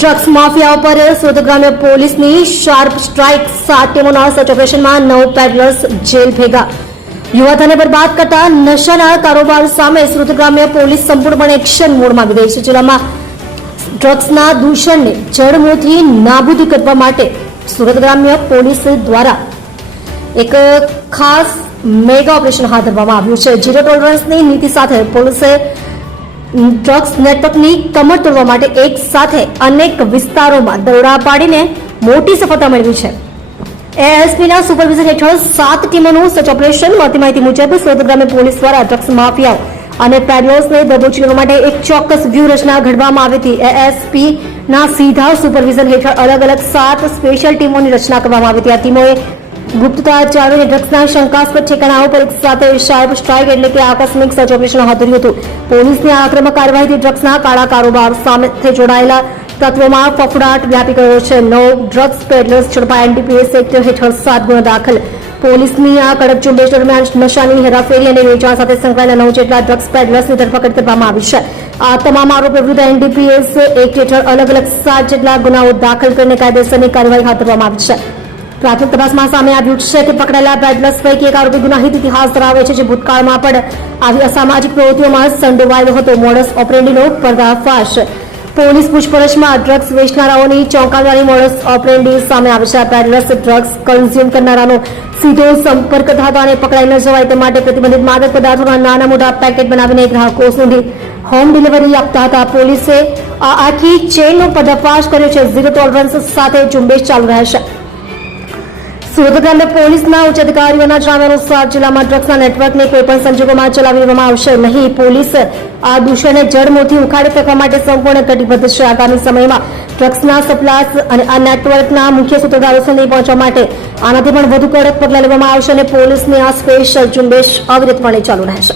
Drugs માફિયાઓ પર સુરત ગ્રામ્ય પોલીસની શાર્પ સ્ટ્રાઇક 7 ટીમોના સર્ચ ઓપરેશનમાં 9 પેડલર્સ જેલ ભેગા. યુવાધનને બરબાદ કરતા નશાના કારોબાર સામે સુરત ગ્રામ્ય પોલીસ સંપૂર્ણપણે એક્શન મોડમાં આવી ગઈ છે. જિલ્લામાં ડ્રગ્સના દૂષણને જડમૂળથી નાબૂદ કરવા માટે સુરત ગ્રામ્ય પોલીસ દ્વારા એક ખાસ મેગા ઓપરેશન હાથ ધરવામાં આવ્યું છે. ઝીરો ટોલરન્સની નીતિ સાથે પોલીસે ડ્રગ્સ નેટવર્કની કમર તોડવા માટે એક સાથે અનેક વિસ્તારોમાં દરોડા પાડીને મોટી સફળતા મેળવી છે. એએસપીના સુપરવિઝન હેઠળ 7 ટીમોનું સર્ચ ઓપરેશન. મળતી માહિતી મુજબ સુરત ગ્રામ્ય પોલીસ દ્વારા ડ્રગ્સ માફિયાઓ અને પેડલર્સને દબોચી લેવા માટે એક ચોક્કસ વ્યૂહરચના ઘડવામાં આવી હતી. એએસપીના સીધા સુપરવિઝન હેઠળ અલગ અલગ 7 સ્પેશિયલ ટીમોની રચના કરવામાં આવી હતી. આ ટીમોએ ગુપ્તતા જાળવીને ડ્રગ્સના શંકાસ્પદ ઠેકાણાઓ પર એક સાથે શાર્પ સ્ટ્રાઇક એટલે કે આકસ્મિક સર્ચ ઓપરેશન હાથ ધર્યું હતું. પોલીસની આક્રમક કાર્યવાહીથી ડ્રગ્સના કાળા કારોબાર સાથે જોડાયેલા તત્વોમાં ફફડાટ વ્યાપી ગયો છે. 9 ડ્રગ્સ પેડલર્સ ઝડપાયા. એનડીપીએસ એક્ટ હેઠળ 7 ગુનો દાખલ. પોલીસની આ કડક ઝુંબેશ દરમિયાન નશાની હેરાફેરી અને વેચાણ સાથે સંકળાયેલા 9 જેટલા ડ્રગ્સ પેડલર્સની ધરપકડ કરવામાં આવી છે. આ તમામ આરોપીઓ વિરુદ્ધ એનડીપીએસ એક્ટ હેઠળ અલગ અલગ 7 જેટલા ગુનાઓ દાખલ કરીને કાયદેસરની કાર્યવાહી હાથ ધરવામાં આવી છે. પ્રાથમિક તપાસમાં સામે આવ્યું છે કે પકડાયેલા પેડલર્સ પૈકી એક આરોપી ગુનાહિત ઇતિહાસ ધરાવે છે, જે ભૂતકાળમાં પણ આવી અસામાજિક પ્રવૃત્તિઓમાં સંડોવાયેલો હતો. મોડસ ઓપરેન્ડીનો પર્દાફાશ. પોલીસ પૂછપરછમાં ડ્રગ્સ વેચનારાઓની ચોંકાવનારી મોડસ ઓપરેન્ડી સામે આવે છે. પેડલર્સ ડ્રગ્સ કન્ઝ્યુમ કરનારાનો સીધો સંપર્ક થતા અને પકડાઈ ન જવાય તે માટે પ્રતિબંધિત માદક પદાર્થોના નાના મોટા પેકેટ બનાવીને ગ્રાહકો સુધી હોમ ડિલિવરી આપતા હતા. પોલીસે આ આખી ચેઇનનો પર્દાફાશ કર્યો છે. ઝીરો ટોલરન્સ સાથે ઝુંબેશ ચાલુ રહેશે. સુરત ગ્રામ્ય પોલીસના ઉચ્ચ અધિકારીઓના જણાવ્યા અનુસાર જિલ્લામાં ડ્રગ્સના નેટવર્કને કોઈપણ સંજોગોમાં ચલાવી લેવામાં આવશે નહીં. પોલીસ આ દૂષણને જડમૂળથી ઉખાડી ફેંકવા માટે સંપૂર્ણ કટિબદ્ધ છે. આગામી સમયમાં ડ્રગ્સના સપ્લાયર્સ અને આ નેટવર્કના મુખ્ય સૂત્રધારો સુધી પહોંચવા માટે આનાથી પણ વધુ કડક પગલાં લેવામાં આવશે અને પોલીસની આ સ્પેશિયલ ઝુંબેશ અવિરતપણે ચાલુ રહેશે.